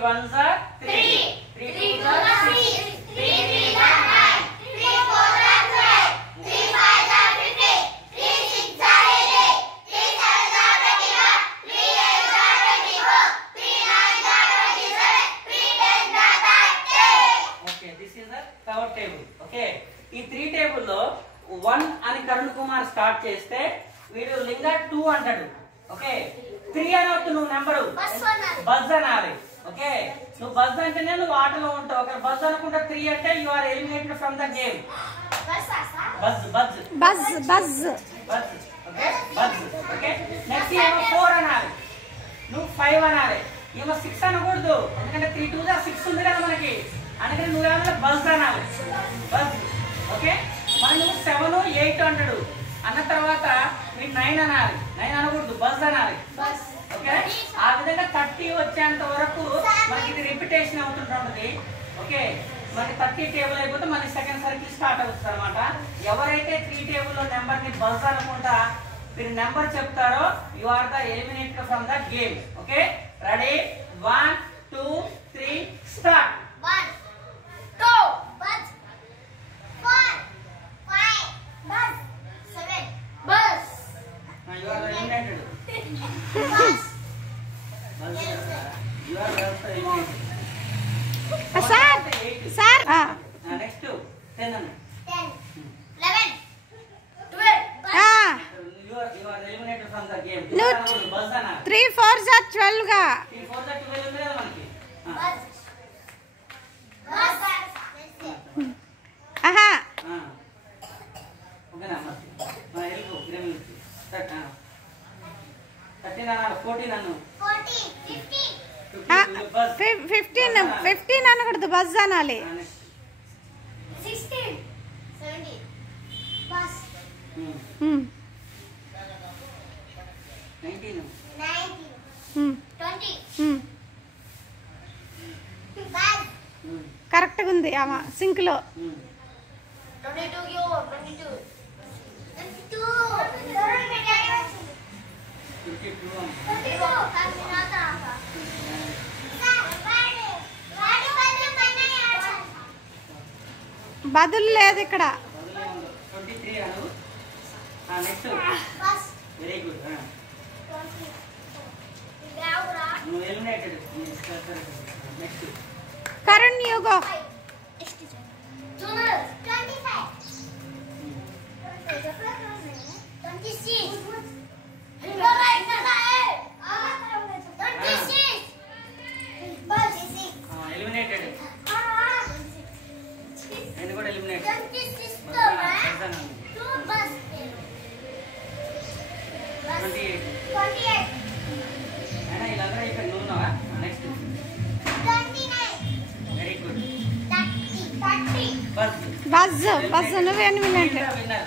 1s are 3, 3 2s are 6, 3 3s are 9, 3 4s are 12, 3 5s are 15, 3 6s are 18, 3 7s are 21, 3 8s are 24, 3 9s are 27, 3 10s are 30. Okay, this is the third table. Okay, ఈ 3 table లో 1 అని Karun Kumar start చేస్తే వీడు లింగా 2 అంటాడు. Okay, 3 అనొద్దు నువ్వు number, buzz అనాలి. Okay, నువ్వు బజ్ అంటేనే నువ్వు ఆటలో ఉంటావు. ఒక బజ్ అనుకుంటా 3 అంటే you are eliminated from the game. Buzz buzz buzz buzz buzz. Okay, buzz. Okay, next ఏమో 4 అనాలి, నువ్వు 5 అనాలి. ఏమో 6 అనకూడదు, ఎందుకంటే 3 2 6 ఉంది కదా మనకి, అందుకని నువ్వేమన్నా బజ్ అనాలి, బజ్. ఓకే, మరి నువ్వు 7 8 అంటాడు అన్న తర్వాత మీరు 9 అనాలి, 9 అనకూడదు, బజ్ అనాలి. ఓకే, ఆ విధంగా 30 వచ్చేంత వరకు మనకి ఇది రిపిటేషన్ అవుతుంటుంది. ఓకే, మనకి 30 టేబుల్ అయిపోతే మనకి సెకండ్ సర్కిల్ స్టార్ట్ అవుతుంది అనమాట. ఎవరైతే 3 టేబుల్లో నెంబర్ ని బజ్ అనుకుంటా మీరు నెంబర్ చెప్తారో you are the eliminated from the game. Okay, ready, 1 2 3 start. 1 2 buzz, 4 5 buzz, 7 buzz. You are eliminated. Buzz, you are eliminated. Sir sir next 10 అన్న, 10 11 12 you are eliminated from the game. Buzz అన్న, 3 4s are 12 గా, 3 4s are 12 ఉంది కదా మనకి. Buzz buzz. ఆహా, ఓకేనా, మన ఎల్కు Graeme 13 అన్న, 14 అన్న, 14 15 15 అనకూడదు, బజ్ అనాలి. 16 17 bus 19 19 20 bus కరెక్ట్గా ఉంది ఆమె సింక్ లో. 22 yo 22 బదులు లేదు ఇక్కడ. 23 అను. Next very good. నువ్వు eliminated. Next Karun you go. 25 eliminated. నేను కూడా ఎలిమినేట్. 28 అయినా వీళ్ళందరూ ఇక్కడ నువ్వు ఉన్నావా? Next 29 very good. 30 buzz buzz buzz నువ్వు ఎలిమినేటెడ్. విన్నర్.